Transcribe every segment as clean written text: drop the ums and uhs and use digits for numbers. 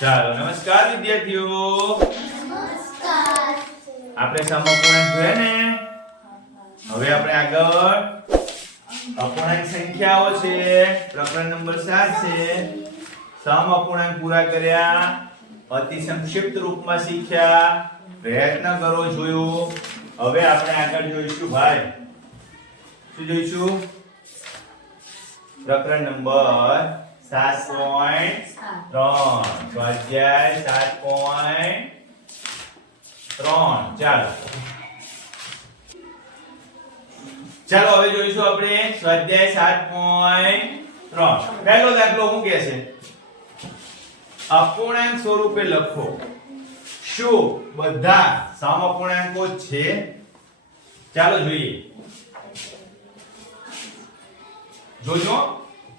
ચાલો નમસ્કાર વિદ્યાર્થીઓ. નમસ્કાર. આપણે સમઅપૂર્ણાંક જોયા ને. હવે આપણે આગળ અપૂર્ણાંક સંખ્યાઓ છે. પ્રકરણ નંબર 7 છે. સમઅપૂર્ણાંક પૂરા કર્યા, અતિ સંક્ષિપ્ત રૂપમાં શીખ્યા, પ્રયત્ન કરો જોયું. હવે આપણે આગળ જોઈશું ભાઈ. શું જોઈશું? પ્રકરણ નંબર 7.3 સ્વાધ્યાય 7.3. ચાલો હવે જોઈશું આપણે સ્વાધ્યાય 7.3. પહેલો દાખલો શું કહે છે? અપૂર્ણાંક સ્વરૂપે લખો. શું બધા સમઅપૂર્ણાંકો છે? ચાલો જોઈએ. જોજો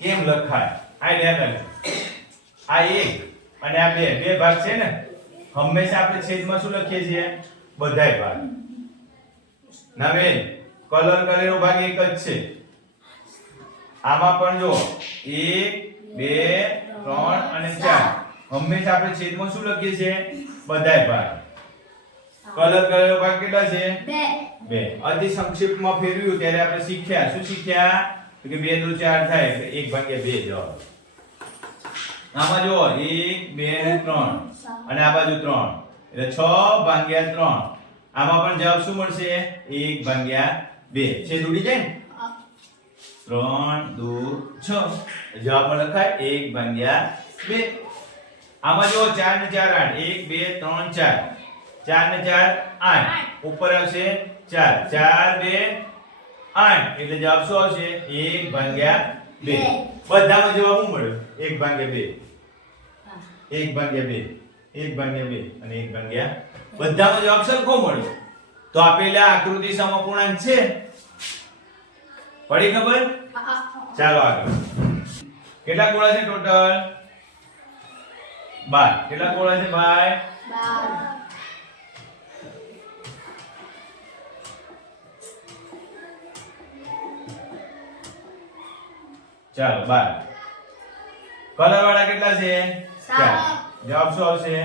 કેમ લખાય. આ ધ્યાન રાખજો. આ 1 અને આ 2 બે ભાગ છે ને. હંમેશા આપણે છેદમાં શું લખીએ છીએ? બધાય ભાગ. નવેલ કલર કરેલો ભાગ એક જ છે. આમાં પણ જો 1 2 3 અને 4 હંમેશા આપણે છેદમાં શું લખીએ છીએ? બધાય ભાગ. કલર કરેલો ભાગ કેટલા છે? 2. અતિ સંક્ષિપ્તમાં ફેરવ્યું ત્યારે આપણે શીખ્યા. શું શીખ્યા? તો કે 2 * 2 = 4 થાય એટલે 1/2 જવાબ. આમાં જો 1 2 અને 3 અને આ બાજુ 3 એટલે 6/3. આમાં પણ જવાબ શું મળશે? 1/2. છેદ ઉડી જાય ને. 3 2 6 જવાબ પણ લખાય 1/2. આમાં જો 4 ને 4 8 1 2 3 4 4 ને 4 8 ઉપર આવશે 4 4 2 8 એટલે જવાબ શું આવશે? 1/2. બધામાં જવાબ શું મળ્યો? 1/2 1/2 1/2 અને 1/2. બધામાં જવાબ સરખો મળ્યો. તો આપેલા આકૃતિ સમઅપૂર્ણાંક છે. પડી ખબર? ચાલો આગળ. કેટલા ગોળા છે ટોટલ? 12. કેટલા ગોળા છે ભાઈ? 12. ચાલો 12. કલર વાળા કેટલા છે? 4. જવાબ શું આવશે?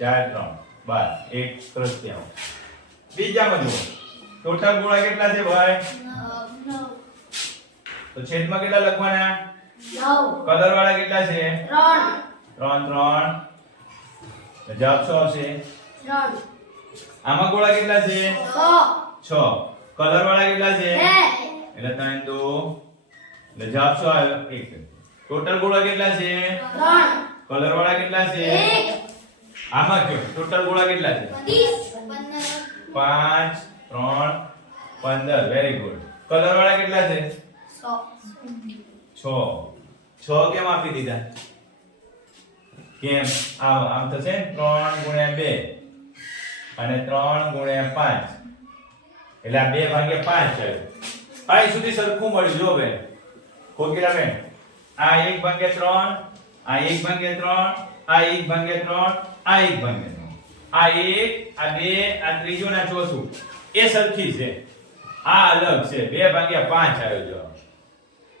4 3 12. એક તૃતીયાંશ. બીજામાં જુઓ. ટોટલ ગોળા કેટલા છે ભાઈ? 9. તો છેદમાં કેટલા લખવાના? 9. કલર વાળા કેટલા છે? 3. 3 3. જવાબ શું આવશે? 3. આમાં ગોળા કેટલા છે? 6. 6. કલર વાળા કેટલા છે? 2. એટલે 3 2. એટલે જવાબ શું આવ્યો? 1. ટોટલ ગોળા કેટલા છે? 3. કલર વાળા કેટલા છે? 1. આમાં કયો ટોટલ ગોળા કેટલા છે? 15. 5 3 15. Very good. કલર વાળા કેટલા છે? 6. 6 કેમ આપી દીધા? કેમ? આમ થશે 3 * 2 અને 3 * 5 એટલે આ 2/5 આવ્યો. અહીં સુધી સરખું મળ્યું જો બેન. કોકીલા બેન, આ 1/3, આ 1/3, આ 1/3, આ 1/3. આ 1, આ 2, આ ત્રીજું ને આ ચોથું એ સરખી છે. આ અલગ છે. 2/5 આવ્યો જવાબ.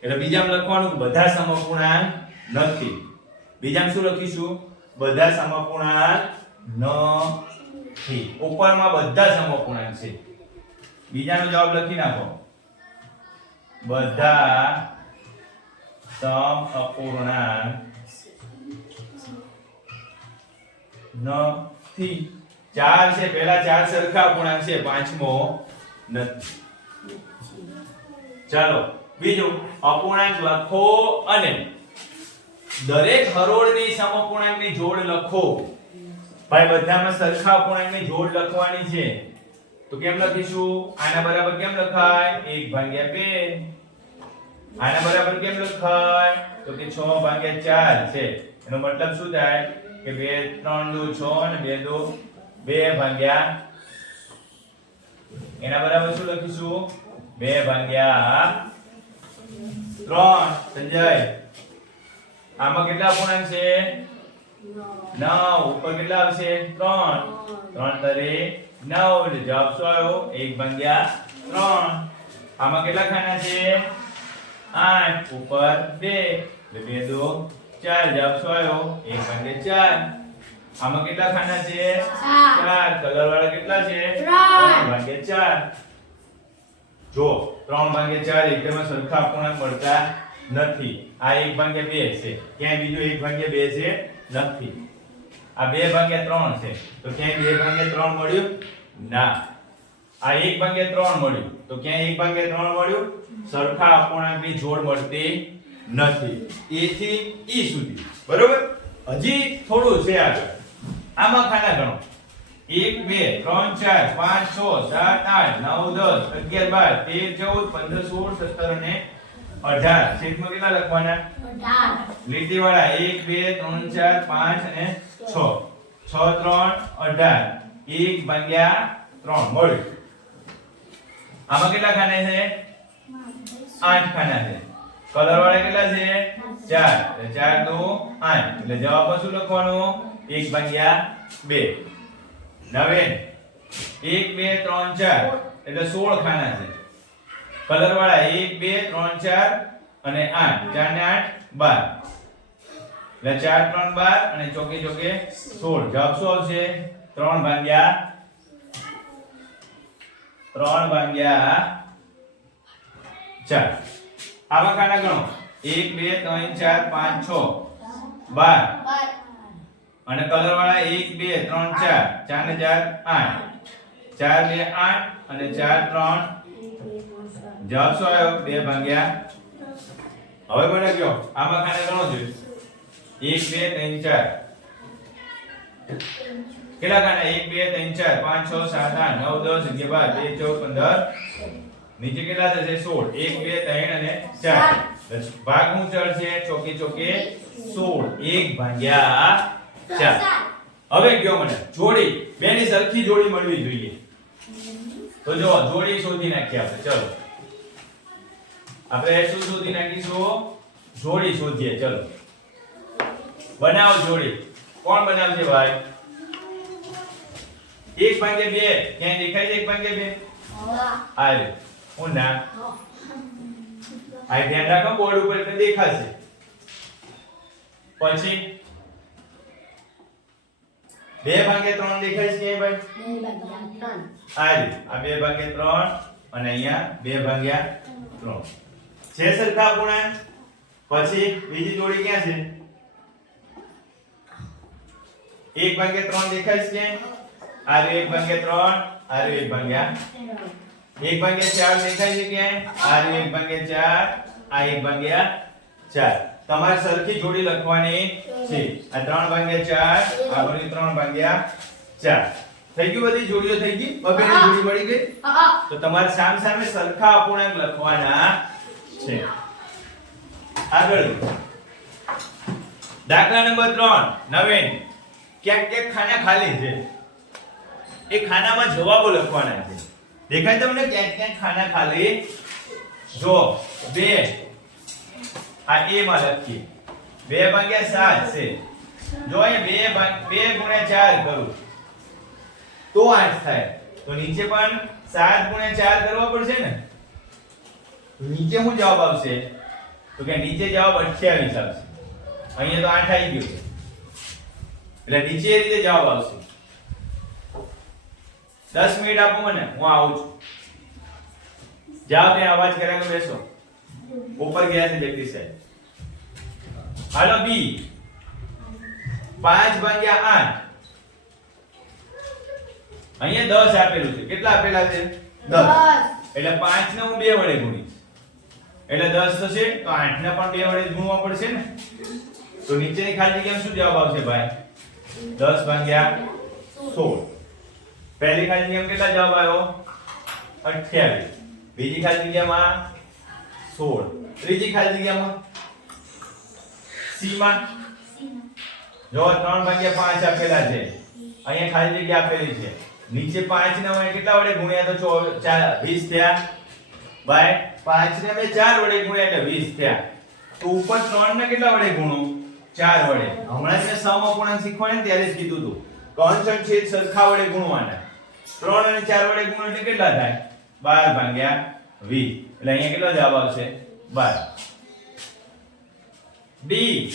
એટલે બીજામાં લખવાનું બધા સમઅપૂર્ણાંક નથી. બીજામાં શું લખીશું? બધા સમઅપૂર્ણાંક નથી. ઉપરમાં બધા સમઅપૂર્ણાંક છે. બીજાનો જવાબ લખી નાખો. બધા સમઅપૂર્ણાંક નથી. 4 છે. પહેલા 4 સરખા અપૂર્ણાંક છે, પાંચમો નથી. ચાલો બીજું, અપૂર્ણાંક લખો અને દરેક હરોળની સમઅપૂર્ણાંકની જોડ લખો. ભાઈ બધામાં સરખા અપૂર્ણાંકની જોડ લખવાની છે. તો કેમ લખીશું? આના બરાબર કેમ લખાય? 1/2. આના બરાબર કેમ લખાય? તો કે 6/4 છે. એનો મતલબ શું થાય? કે 2 3 2 6 અને 2 2 2/. એના બરાબર શું લખીશું? 2/3. સંજય, આમાં કેટલા અપૂર્ણાંક છે? 9. ઉપર કેટલા આવશે? 3. 3 તરે 9 એટલે જવાબ શું આવ્યો? 1/3. આમાં કેટલા ખાના છે? 8. ઉપર 2 એટલે 2 2 4 જવાબ શું આવ્યો 1 ભાગ્યા 4. આમાં કેટલા ખાના છે 4. કલર વાળા કેટલા છે 3 ભાગ્યા 4. જો 3 ભાગ્યા 4 એકદમ સરખા અપૂર્ણાંક મળતા નથી. આ 1 ભાગ્યા 2 છે, ક્યાંય બીજો 1 ભાગ્યા 2 છે નથી. આ 2 ભાગ્યા 3 છે, તો ક્યાંય 2 ભાગ્યા 3 મળ્યું ના. આ 1 ભાગ્યા 3 મળ્યું, તો ક્યાંય 1 ભાગ્યા 3 મળ્યું. સરખા અપૂર્ણાંકની જોડ મળતી નથી a થી e સુધી. બરોબર. હજી થોડું છે આગળ. આમાં ખાના ગણો 1 2 3 4 5 6 7 8 9 10 11 12 13 14 15 16 17 અને 18. છેદમાં કેટલા લખવાના 18. લીટી વાળા 1 2 3 4 5 અને 6. 6 3 18. 1 ભાગ્યા 3 મળ્યું. આમાં કેટલા ખાના છે 8 ખાના છે. કલર વાળા કેટલા છે 4. 4 2 8. એટલે જવાબમાં શું લખવાનું 1 ભાગ્યા 2. 9 1 2 3 4 એટલે 16 ખાના છે. કલર વાળા 1 2 3 4 અને 8. 4 ને 8 12. એટલે 4 3 12 અને ચોકે ચોકે 16. જવાબ શું આવશે 3 ભાગ્યા 4. આવા ખાના ગણો 1 2 3 4 5 6 12. અને કલર વાળા 1 2 3 4 4 ને 4 8. 4 2 8 અને 4 3. જવાબ શું આવ્યો 2 ભાગ્યા. હવે મને કયો આમાં ખાના ગણો જોઈએ 1 2 3 4. કેટલા ખાના 1 2 3 4 5 6 7 8 9 10 11 12 13 14 15. નીચે કેટલા થશે 16. 1 2 3 અને 4. ભાગ હું ચડ છે ચોકે ચોકે 16. 1 ભાગ્યા 4. હવે કયો મને જોડી બેની સરખી જોડી મળવી જોઈએ. તો જો જોડી શોધી નાખીએ આપણે. ચલો આપણે શું શોધી નાખીશું જોડી શોધીએ. ચલો બનાવો જોડી. કોણ બનાવશે ભાઈ 1 ભાગ્યા 2 ક્યાં દેખાય છે 1 ભાગ્યા 2 આ રે હું ના આ ધ્યાન રાખો બોર્ડ ઉપર એટલે દેખાશે. પછી 2 ભાગ્યા 3 દેખાય છે ભાઈ 2 ભાગ્યા 3. આ રે આ 2 ભાગ્યા 3 અને અહીંયા 2 ભાગ્યા 3 છે સરખા અપૂર્ણાંક. પછી બીજી જોડી ક્યાં છે 1 ભાગ્યા 3 દેખાય છે આ રે 1 ભાગ્યા 3 આ રે 1 ભાગ્યા 1 ભાગ્યા 4 દેખાય છે ક્યાંય આ રે 1 ભાગ્યા 4 આ 1 ભાગ્યા 4. તમારે સરખી જોડી લખવાની છે. આ 3 ભાગ્યા 4 આ બની 3 ભાગ્યા 4. થઈ ગયું બધી જોડીઓ થઈ ગઈ. બબેની જોડી મળી ગઈ. તો તમારે સામ સામે સરખા અપૂર્ણાંક લખવાના છે. આગળ દાખલા નંબર 3 નવીન ક્યાંક ક્યાંક ખાના ખાલી છે. એ ખાનામાં જવાબો લખવાના છે. દેખાય તમને ક્યાંક ક્યાંક ખાના ખાલી. જો 2 આ a માં લખીએ 2 ભાગ્યા 7 છે. જો એ 2 ગુણ્યા 4 કરું તો 8 થાય. તો નીચે પણ 7 ગુણ્યા 4 કરવો પડશે ને. નીચે શું જવાબ આવશે તો કે નીચે જવાબ 28 આવશે. અહીંયા તો 8 આવી ગયો છે એટલે નીચે એ રીતે જવાબ આવશે. 10 મિનિટ આપો મને હું આવું છું. જાઓ ત્યાં અવાજ કર્યા તો બેસો. ઉપર ગયા છે જગદીશ સાહેબ. હાલો બી 5 ભાગ્યા 8 અહીંયા 10 આપેલું છે. કેટલા આપેલા છે 10. એટલે 5 ને હું 2 વડે ગુણીશ એટલે 10 થશે. તો 8 ને પણ 2 વડે ગુણવા પડશે ને. તો નીચેની ખાલી જગ્યામાં શું જવાબ આવશે ભાઈ 10 ભાગ્યા 16. પહેલી ખાલી જગ્યામાં કેટલા જવાબ આવ્યો 28. બીજી ખાલી જગ્યામાં 16. ત્રીજી ખાલી જગ્યામાં સી માં જો 3 ભાગ્યા 5 આપેલા છે. અહીંયા ખાલી જગ્યા આપેલી છે. નીચે 5 ને હું કેટલા વડે ગુણ્યા તો 20 થયા ભાઈ. 5 ને મેં 4 વડે ગુણ્યા એટલે 20 થયા. તો ઉપર 3 ને કેટલા વડે ગુણું 4 વડે. હમણાં જ મેં સમઅપૂર્ણાંક શીખવાડે ત્યારે જ કીધું હતું કંસ અને છેદ સરખા વડે ગુણવાના. 3 અને 4 વડે ગુણો એટલે કેટલા થાય 12 ભાગ્યા 20. એટલે અહીંયા કેટલો જવાબ આવશે 12. બી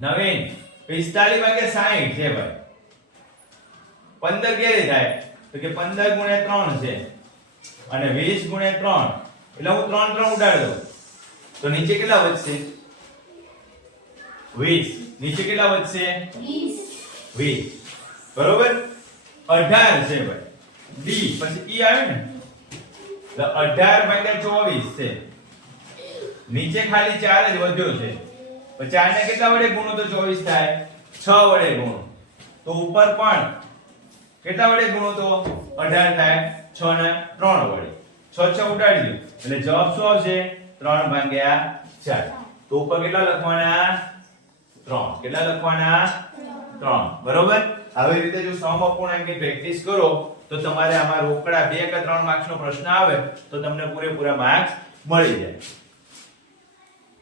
નવીન 45 ભાગ્યા 60 છે ભાઈ 15 કેરી થાય તો કે 15 ગુણ્યા 3 છે અને 20 ગુણ્યા 3 એટલે હું 3 3 ઉડાડી દઉં તો નીચે કેટલા વધશે 20 નીચે કેટલા વધશે 20 બરોબર 18 છે ભાઈ ડી પછી ઈ આવે ને તો 18 ભાગ્યા 24 છે નીચે ખાલી 4 જ વધ્યો છે તો 4 ને કેટલા વડે ગુણો તો 24 થાય 6 વડે ગુણો તો ઉપર પણ કેટલા વડે ગુણો તો 18 થાય 6 ને 3 વડે 6 6 ઉડાડી દો એટલે જવાબ શું આવશે 3 ભાગ્યા 4 તો ઉપર કેટલા લખવાના 3 કેટલા લખવાના 3 બરોબર આવી રીતે જો સમ અપૂર્ણાંકની પ્રેક્ટિસ કરો તો તમારે આમાં રોકડા 2 કે 3 માર્ક્સ નો પ્રશ્ન આવે તો તમને પૂરેપૂરા માર્ક્સ મળી જાય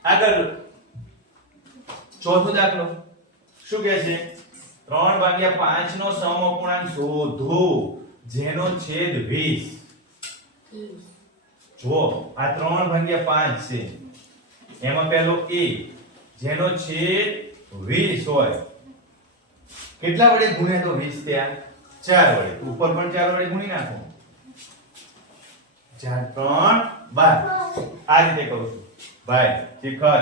આગળ ચોથો દાખલો શું કહે છે 3 ભાગ્યા 5 નો સમ અપૂર્ણાંક શોધો જેનો છેદ 20 જો આ 3 ભાગ્યા 5 છે એમાં પહેલો a જેનો છેદ 20 હોય કેટલા વડે ગુણે તો 20 ત્યાં 4 વડે ઉપર પણ 4 વડે ગુણી નાખો 4 3 12 આ રીતે કહું છું ભાઈ શિખર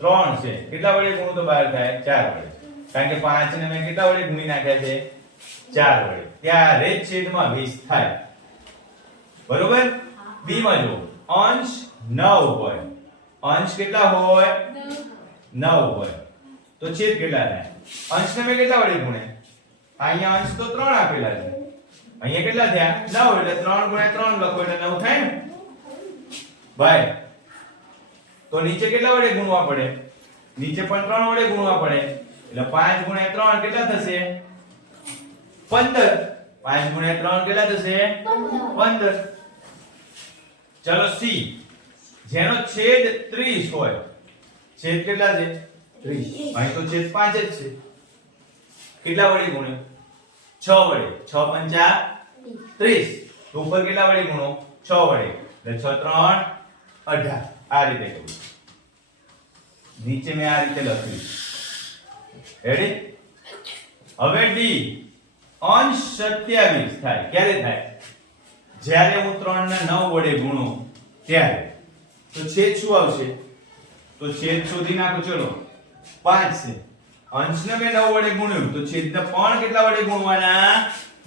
3 છે કેટલા વડે ગુણો તો 12 થાય 4 વડે કારણ કે 5 ને મેં કેટલા વડે ગુણી નાખ્યા છે 4 વડે ત્યારે જ છેદમાં 20 થાય બરોબર બી માં જો અંશ 9 હોય અંશ કેટલા હોય 9 હોય તો છેદ કેટલા થાય અંશ ને મેં કેટલા વડે ગુણે અહીંયા અંશ તો 3 આપેલા છે અહીંયા કેટલા થયા 9 એટલે 3 ગુણ્યા 3 લખો એટલે 9 થાય ને ભાઈ તો નીચે કેટલા વડે ગુણવા પડે નીચે પણ 3 વડે ગુણવા પડે એટલે 5 ગુણ્યા 3 કેટલા થશે 15 5 ગુણ્યા 3 કેટલા થશે 15 ચલો સી જેનો છેદ 30 હોય છેદ કેટલા છે 30 અહીં તો છેદ 5 જ છે કેટલા વડે ગુણ્યો 6 વડે 6 પંચા 30 તો ઉપર કેટલા વડે ગુણો 6 વડે એટલે 6 3 18 આ રીતે કરું નીચે મેં આ રીતે લખ્યું રેડી હવે ડી અંશ 27 થાય ક્યારે થાય જ્યારે હું 3 ને 9 વડે ગુણું ત્યારે તો છેદ શું આવશે તો છેદ શોધી નાખો ચલો 5 છે અંશને મેં 9 વડે ગુણ્યું તો છેદને પણ કેટલા વડે ગુણવાના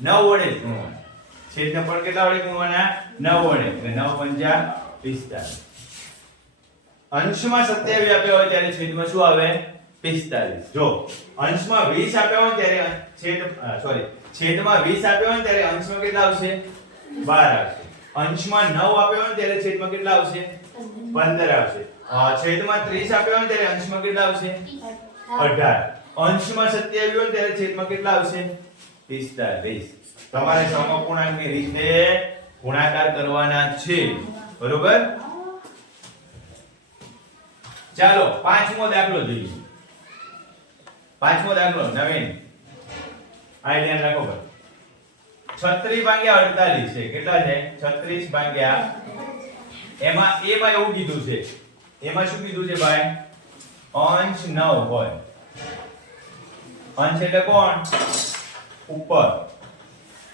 9 વડે ગુણવાના છેદને પણ કેટલા વડે ગુણવાના 9 વડે એટલે 9 પંજા 45 અંશમાં 27 આપ્યા હોય ત્યારે છેદમાં શું આવે 45 જો અંશમાં 20 આપ્યા હોય ત્યારે છેદમાં 20 આપ્યા હોય ત્યારે અંશમાં કેટલા આવશે 12 આવશે અંશમાં 9 આપ્યા હોય ત્યારે છેદમાં કેટલા આવશે 15 આવશે છેદમાં 30 આપ્યા હોય ત્યારે અંશમાં કેટલા આવશે 18 અંશમાં 27 હોય ત્યારે છેદમાં કેટલા આવશે 45 તમારે સમઅપૂર્ણાંકની રીતે ગુણાકાર કરવાના છે બરોબર ચાલો પાંચમો દાખલો જોઈએ પાંચમો દાખલો નવીન આ ધ્યાન રાખો ભાઈ 36 ભાગ્યા 48 છે કેટલા છે 36 ભાગ્યા એમાં a માં એવું કીધું છે એમાં શું કીધું છે ભાઈ અંશ 9 હોય અંશ એટલે કોણ ઉપર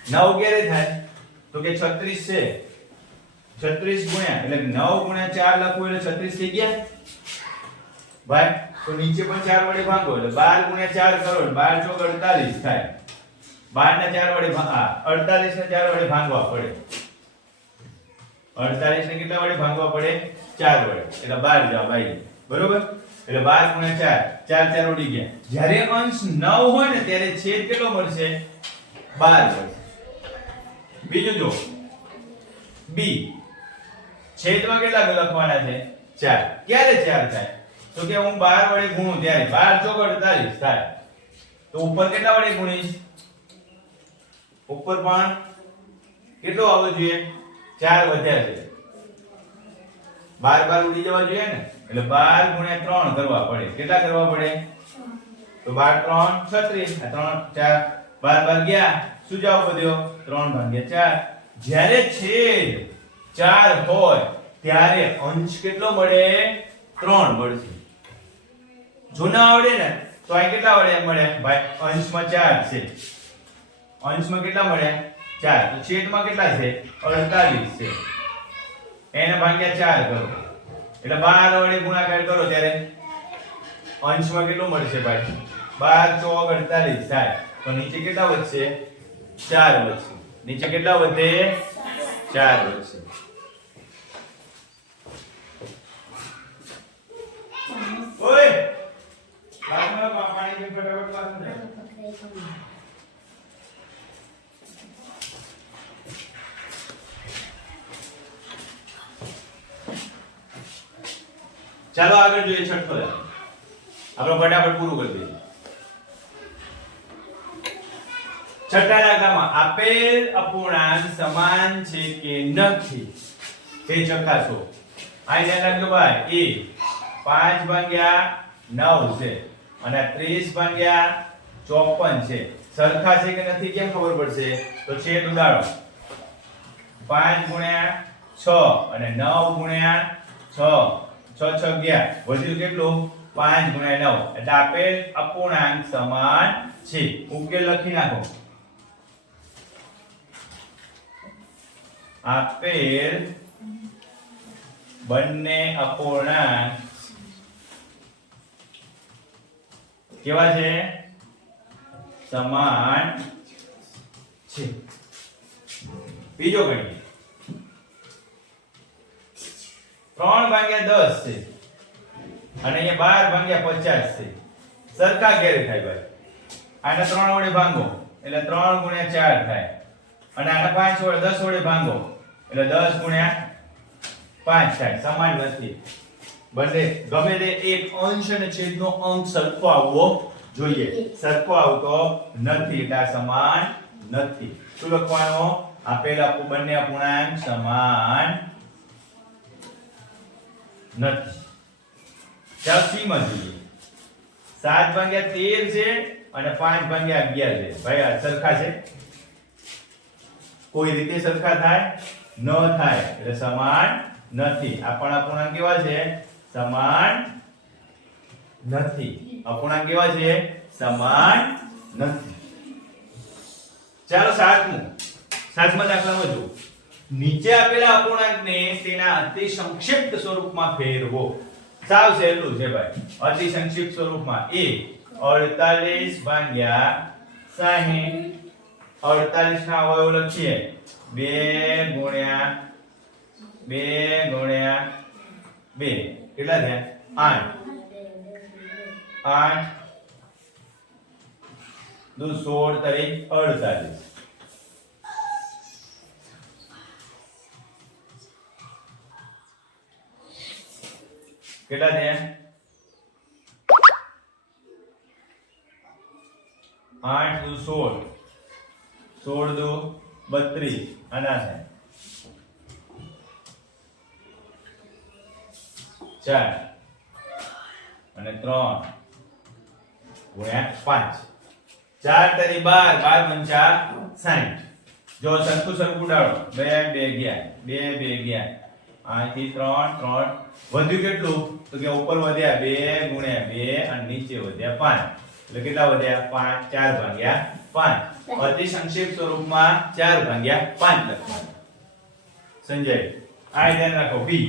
9 ક્યારે થાય તો કે 36 છે 36 ગુણ્યા એટલે 9 ગુણ્યા 4 લખવું એટલે 36 થઈ ગયા ભાઈ તો નીચે પણ 4 વડે ભાગો એટલે 12 ગુણ્યા 4 કરો 12 ચોક 48 થાય 12 ને 4 વડે 48 ને 4 વડે ભાગવા પડે 48 ને કેટલા વડે ભાગવા પડે 4 વડે એટલે 12 જવાબ આવી બરોબર એટલે 12 ગુણ્યા 4 4 ઉડી ગયા જ્યારે અંશ 9 હોય ને ત્યારે છેદ કેટલો મળશે 12 મળશે બીજું જો બી છેદમાં કેટલા લખવાના છે 4 ક્યારે 4 થાય તો કે હું 12 વડે ગુણું ત્યારે 12 ચોક 48 થાય તો ઉપર કેટલા વડે ગુણીશ ઉપર પણ કેટલો આવવો જોઈએ 4 વધ્યા છે 12 ઉડી જવા જોઈએ ને એટલે 12 ગુણ્યા 3 કરવા પડે કેટલા કરવા પડે તો 12 3 36 આ 3 4 12 ગયા શું જવાબ વધ્યો 3 ભાગ્યા 4 જ્યારે છેદ 4 હોય ત્યારે અંશ કેટલો મળે 3 મળશે જો ના આવડે ને તો આ કેટલા વડે મળે ભાઈ અંશમાં 4 છે અંશમાં કેટલા મળ્યા 4 તો છેદમાં કેટલા છે 48 છે એને ભાગ્યા 4 કરો એટલે 12 વડે ગુણાકાર કરો ત્યારે અંશમાં કેટલું મળશે ભાઈ 12 ચોક 48 થાય તો નીચે કેટલા વધશે 4 વધશે નીચે કેટલા વધે 4 વધશે ઓય પાણી કે ફટાફટ પાછું જાય ચાલો આગળ જોઈએ છઠ્ઠો દાખલો આપણે ફટાફટ પૂરું કરી દઈએ છઠ્ઠા દાખલામાં આપેલ અપૂર્ણાંક સમાન છે કે નથી તે ચકાસો આ ધ્યાન રાખજો ભાઈ એ 5 ભાગ્યા 9 છે અને 30 ભાગ્યા 54 છે સરખા છે કે નથી કેમ ખબર પડશે તો છેદ ઉડાડો 5 ગુણ્યા 6 અને 9 ગુણ્યા 6 6 6 11 વધ્યું કેટલું 5 ગુણ્યા 9 એટલે આપેલ અપૂર્ણાંક સમાન છે ઉકેલ લખી નાખો આપેલ બંને અપૂર્ણાંક કેવા છે સમાન છે બીજો ગણીએ 3 ભાગ્યા 10 છે અને અહીંયા 12 ભાગ્યા 50 છે સરખા કેરે થાય ભાઈ આને 3 વડે ભાંગો એટલે 3 ગુણ્યા 4 થાય અને આને 5 વડે 10 વડે ભાંગો એટલે 10 ગુણ્યા 5 થાય સમાન નથી બંને ગમે તે એક અંશ અને છેદનો અંક સરખો આવવો જોઈએ સરખો આવતો નથી એટલે આ સમાન નથી શું લખવાનો આપેલા બંને અપૂર્ણાંક સમાન નથી ચાલો સી માં જોઈએ 7 ભાગ્યા 13 છે અને 5 ભાગ્યા 11 છે ભાઈ આ સરખા છે કોઈ રીતે સરખા થાય ન થાય એટલે સમાન નથી આ પણ અપૂર્ણાંક કેવા છે સમાન નથી અપૂર્ણાંક કેવા છે સમાન નથી ચાલો સાતમા દાખલામાં જો નીચે આપેલા અપૂર્ણાંકને તેના અતિ સંક્ષિપ્ત સ્વરૂપમાં ફેરવો સાવ સહેલું છે ભાઈ અતિ સંક્ષિપ્ત સ્વરૂપમાં એ 48 ભાગ્યા 60 48 ના અવયવ લખીએ 2 ગુણ્યા 2 કેટલા થયા 8 દુ 16 તારીખ 48 કેટલા થયા 8 દુ 16 16 દુ 32 આના છે 4 અને 3 ગુણ્યા 5 4 તારી 12 12 50 60 જો સરખું સરખું ઉડાડો 2 2 ગયા 2 2 ગયા અહીંથી 3 3 વધ્યું કેટલું તો કે ઉપર વધ્યા 2 ગુણ્યા 2 અને નીચે વધ્યા 5 એટલે કેટલા વધ્યા 5 4 ભાગ્યા 5 અતિ સંક્ષિપ્ત સ્વરૂપમાં 4 ભાગ્યા 5 લખવાનું સંજય આ ધ્યાન રાખો બી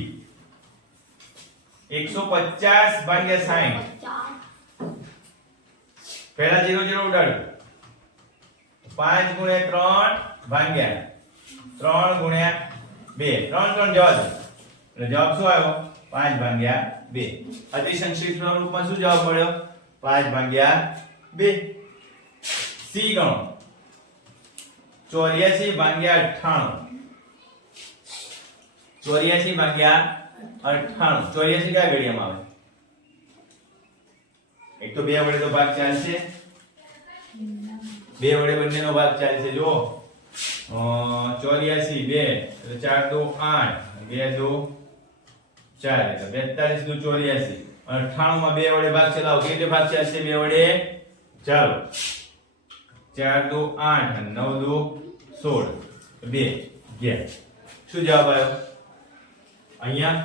150 ભાગ્યા 60 પહેલા 0 0 ઉડાડ્યું 5 ગુણ્યા 3 ભાગ્યા 3 ગુણ્યા 2 3 3 જવાબ એટલે જવાબ શું આવ્યો 5 ભાગ્યા 2 અતિ સંક્ષિપ્ત સ્વરૂપમાં શું જવાબ મળ્યો 5 ભાગ્યા 2 સી ગણો 84 ભાગ્યા 98 84 ભાગ્યા 98 84 કયા ઘડિયામાં આવે એક તો 2 વડે તો ભાગ ચાલશે 2 વડે બંનેનો ભાગ ચાલશે જો 84 2 એટલે 4 દો 8 2 દો 4 એટલે 42 દો 84 અને 98 માં 2 વડે ભાગ ચલાવો કેટલે ભાગ ચાલશે 2 વડે ચાલો 4 દો 8 અને 9 દો 16 2 ગયા શું જવાબ આવ્યો અહીંયા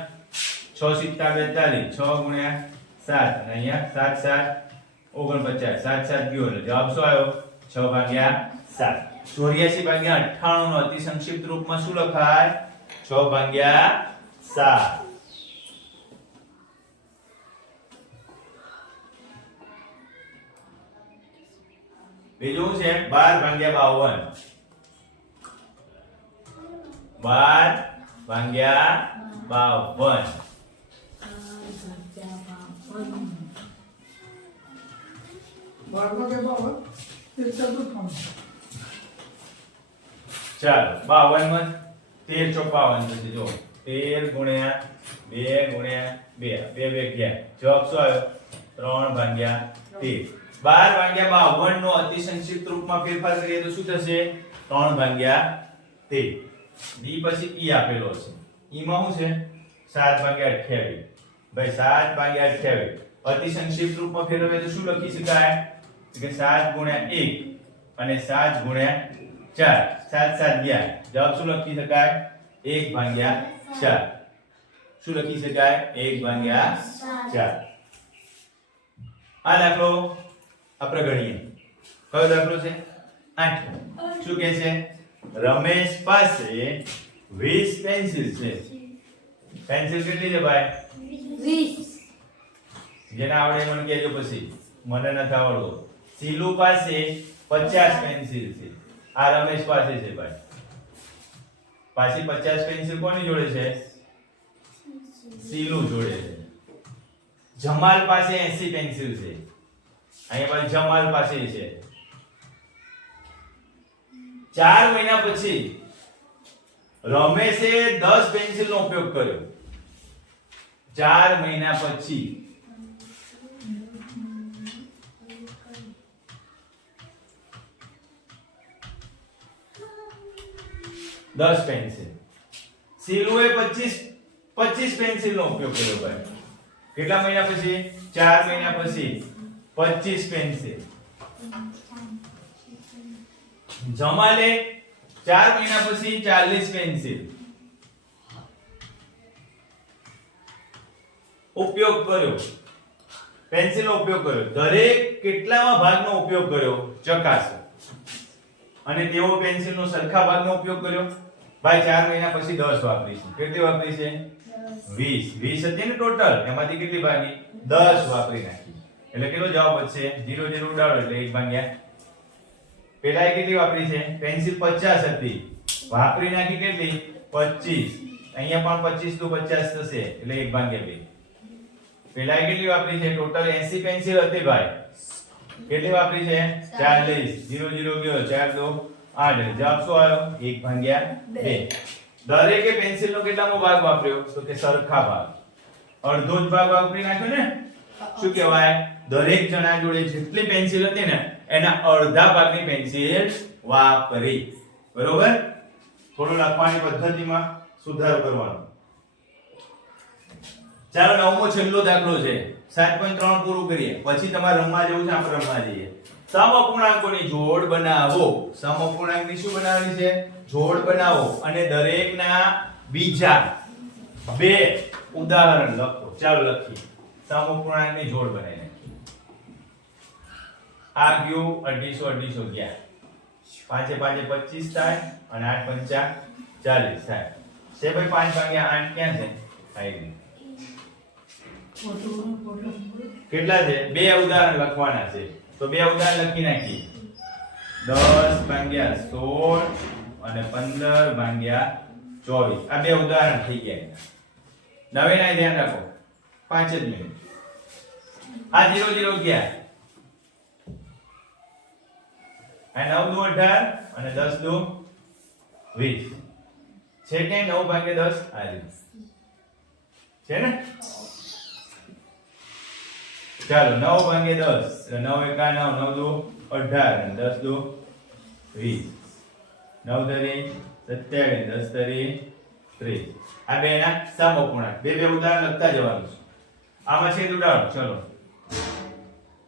6 × 7 = 42 6 × 7 અને અહીંયા 7 7 49 7 7 ગયો એટલે જવાબ શું આવ્યો 6 ભાગ્યા 7 84 ભાગ્યા 98 નો અતિ સંક્ષિપ્ત રૂપમાં શું લખાય 6 ભાગ્યા 7 બીજું છે 12 ભાગ્યા 52 12 ભાગ્યા 52 ચાલો 52 માં 13 ચોક 52 થશે જો 13 ગુણ્યા 2 ગુણ્યા 2 2 2 ગયા જવાબ શું આવ્યો 3 ભાગ્યા 13 12 ભાગ્યા 52 નો અતિ સંક્ષિપ્ત રૂપમાં ફેરફાર કરીએ તો શું થશે 3 ભાગ્યા 13 ડી પછી ઈ આપેલો છે ઈ માં શું છે 7 ભાગ્યા 28 ભાઈ 7 ભાગ્યા 28 અતિ સંક્ષિપ્ત રૂપમાં ફેરવે તો શું લખી શકાય કે 7 ગુણ્યા 1 અને 7 ગુણ્યા 4 7 7 ગયા જવાબ શું લખી શકાય 1 ભાગ્યા 4 શું લખી શકાય 1 ભાગ્યા 4 આ દાખલો આપણે ગણીએ કયો દાખલો છે 8 શું કહે છે રમેશ પાસે 20 પેન્સિલ છે પેન્સિલ કેટલી છે ભાઈ 20 જેને આવડે મને કહેજો પછી મને નથી આવડતો સીલુ પાસે 50 પેન્સિલ છે આ રમેશ પાસે છે ભાઈ પાછી 50 પેન્સિલ કોની જોડે છે સીલુ જોડે છે જમાલ પાસે 80 પેન્સિલ છે અહીંયા ભાઈ જમાલ પાસે છે 4 મહિના પછી રમેશે 10 પેન્સિલનો ઉપયોગ કર્યો 4 મહિના પછી 10 પેન્સિલ સીલુએ 25 પેન્સિલનો ઉપયોગ કર્યો ભાઈ કેટલા મહિના પછી 4 મહિના પછી 25 પેન્સિલ જમાલે 4 મહિના પછી 40 પેન્સિલ ઉપયોગ કર્યો પેન્સિલનો ઉપયોગ કર્યો દરેક કેટલામાં ભાગનો ઉપયોગ કર્યો ચકાસો અને તેઓ પેન્સિલનો સરખા ભાગનો ઉપયોગ કર્યો ભાઈ 4 મહિના પછી 10 વાપરી છે કેટલી વાપરી છે 20 હતી ને ટોટલ એમાંથી કેટલી ભાગી 10 વાપરી નાખી એટલે કેટલો જવાબ વધશે 0 0 ઉડાડો એટલે 1 ભાગ્યા પેલા કેટલી વાપરી છે પેન્સિલ 50 હતી વાપરી નાખી કેટલી 25 અહીંયા પણ 25 * 50 થશે એટલે 1 ભાગ્યા 2 પેલા કેટલી વાપરી છે ટોટલ 80 પેન્સિલ હતી ભાઈ કેટલી વાપરી છે 40 0 0 ગયો 4 2 8 જવાબ શું આવ્યો 1 ભાગ્યા 2 દરેકે પેન્સિલનો કેટલામો ભાગ વાપર્યો તો કે સરખા ભાગ અડધો જ ભાગ વાપરી નાખ્યો ને શું કહેવાય દરેક જણા જોડે જેટલી પેન્સિલ હતી ને એના અડધા ભાગની પેન્સિલ વાપરી બરોબર થોડું લખવાની પદ્ધતિમાં સુધારો કરવાનો ચાલો નવમો છેલ્લો દાખલો છે 7.3 પૂરું કરીએ પછી તમારે રમવા જેવું છે આપણે રમવા જઈએ સમઅપૂર્ણાંકોની જોડ બનાવો સમઅપૂર્ણાંકની શું બનાવવાની છે જોડ બનાવો અને દરેકના બીજા બે ઉદાહરણ લખો ચાલો લખીએ સમઅપૂર્ણાંકની જોડ બનાવીએ આ ગયું 250 ગયા 5 5 25 થાય અને 8 5 40 થાય છે ભાઈ 5 ભાગ્યા 8 ક્યાં છે આવી કેટલા છે બે ઉદાહરણ લખવાના છે તો બે ઉદાહરણ લખી નાખીએ 10 ભાગ્યા 16 અને 15 ભાગ્યા 24 આ બે ઉદાહરણ થઈ ગયા નવેના ધ્યાન રાખો 5 જ મિનિટ આ 0 0 ગયા આ 9 દુ 18 અને 10 દુ 20 છે કે 9 ભાગ્યા 10 આ રીતે છે ને ચાલો 9 ભાગ્યા 10 એટલે 9 એકા 9 9 દુ 18 અને 10 દુ 20 9 તરી 27 10 તરી 30 આ બેના સમઅપૂર્ણાંક બે બે ઉદાહરણ લખતા જવાનું છે આમાં છેદ ઉડાડો ચલો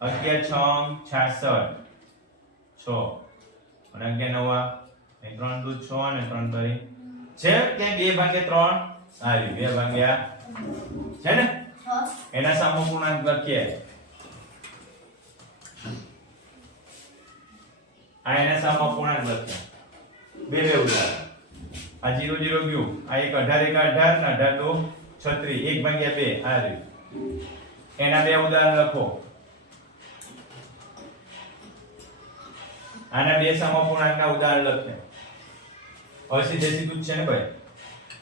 11 6 66 6 અને 11 નવા 3 દુ 6 અને 3 તરી છે કે 2 ભાગ્યા 3 આવી 2 ભાગ્યા છે ને એના સમઅપૂર્ણાંક લખીએ આ એના સમઅપૂર્ણાંક લખીએ બે ઉદાહરણ આ 0 0 ગયું આ એક 18 1 18 ને 18 2 36 1 ભાગ્યા 2 આ રહ્યું એના બે ઉદાહરણ લખો આના બે સમઅપૂર્ણાંકના ઉદાહરણ લખે હવે સીધે સીધું જ છે ને ભાઈ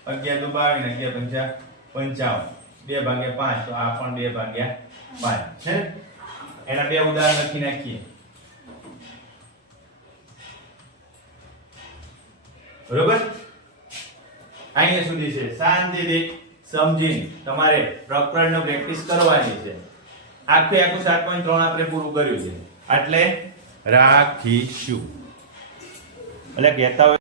11 2 22 ને 11 55 2 ભાગ્યા 5 તો આ પણ 2 ભાગ્યા 5 છે એના બે ઉદાહરણ લખી નાખીએ બરોબર અહીંયા સુધી છે શાંતિથી સમજીને તમારે પ્રકરણનો પ્રેક્ટિસ કરવાની છે આખું 7.3 આપણે પૂરું કર્યું છે એટલે રાખીશું એટલે કહેતા હોય